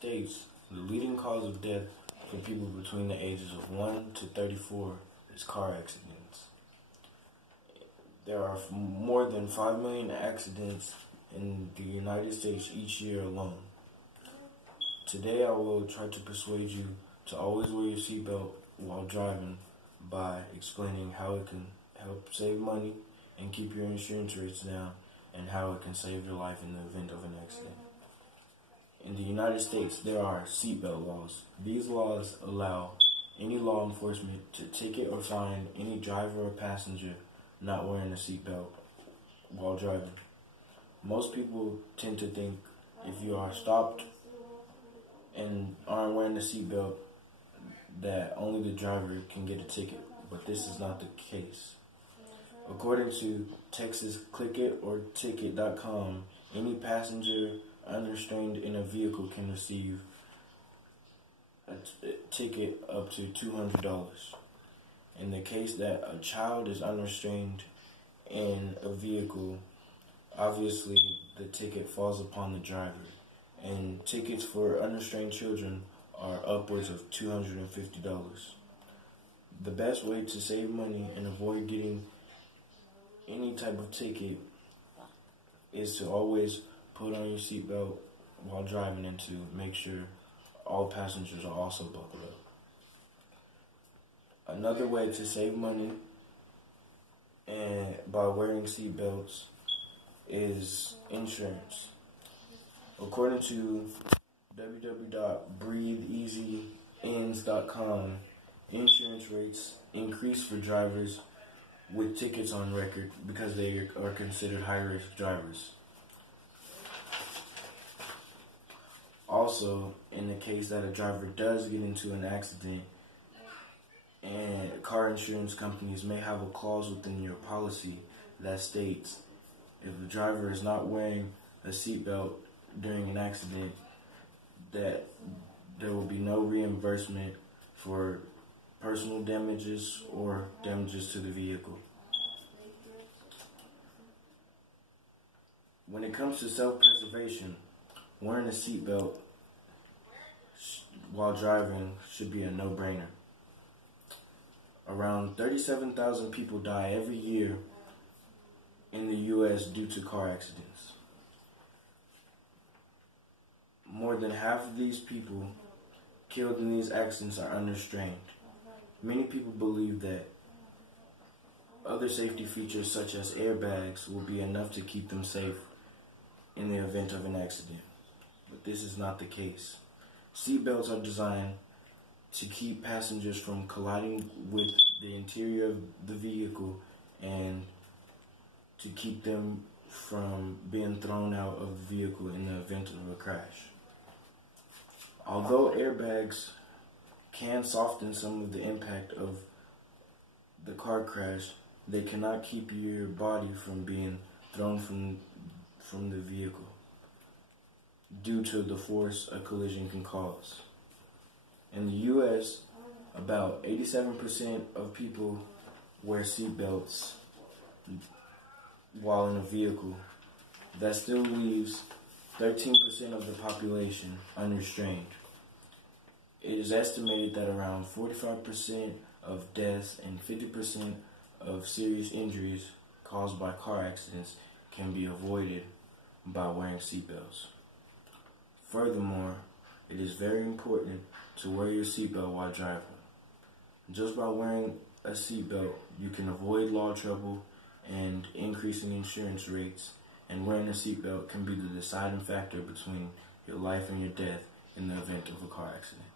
States, the leading cause of death for people between the ages of 1 to 34 is car accidents. There are more than 5 million accidents in the United States each year alone. Today I will try to persuade you to always wear your seatbelt while driving by explaining how it can help save money and keep your insurance rates down, and how it can save your life in the event of an accident. In the United States, there are seatbelt laws. These laws allow any law enforcement to ticket or fine any driver or passenger not wearing a seatbelt while driving. Most people tend to think if you are stopped and aren't wearing a seatbelt, that only the driver can get a ticket, but this is not the case. According to TexasClickItOrTicket.com, any passenger unrestrained in a vehicle can receive a ticket up to $200. In the case that a child is unrestrained in a vehicle, obviously the ticket falls upon the driver, and tickets for unrestrained children are upwards of $250. The best way to save money and avoid getting any type of ticket is to always put on your seatbelt while driving, and to make sure all passengers are also buckled up. Another way to save money and by wearing seatbelts is insurance. According to www.breatheasyends.com, insurance rates increase for drivers with tickets on record because they are considered high-risk drivers. Also, in the case that a driver does get into an accident, and car insurance companies may have a clause within your policy that states if the driver is not wearing a seatbelt during an accident, that there will be no reimbursement for personal damages or damages to the vehicle. When it comes to self-preservation, wearing a seatbelt while driving should be a no-brainer. Around 37,000 people die every year in the U.S. due to car accidents. More than half of these people killed in these accidents are unrestrained. Many people believe that other safety features such as airbags will be enough to keep them safe in the event of an accident, but this is not the case. Seatbelts are designed to keep passengers from colliding with the interior of the vehicle and to keep them from being thrown out of the vehicle in the event of a crash. Although airbags can soften some of the impact of the car crash, they cannot keep your body from being thrown from the vehicle due to the force a collision can cause. In the U.S., about 87% of people wear seatbelts while in a vehicle. That still leaves 13% of the population unrestrained. It is estimated that around 45% of deaths and 50% of serious injuries caused by car accidents can be avoided by wearing seatbelts. Furthermore, it is very important to wear your seatbelt while driving. Just by wearing a seatbelt, you can avoid law trouble and increasing insurance rates, and wearing a seatbelt can be the deciding factor between your life and your death in the event of a car accident.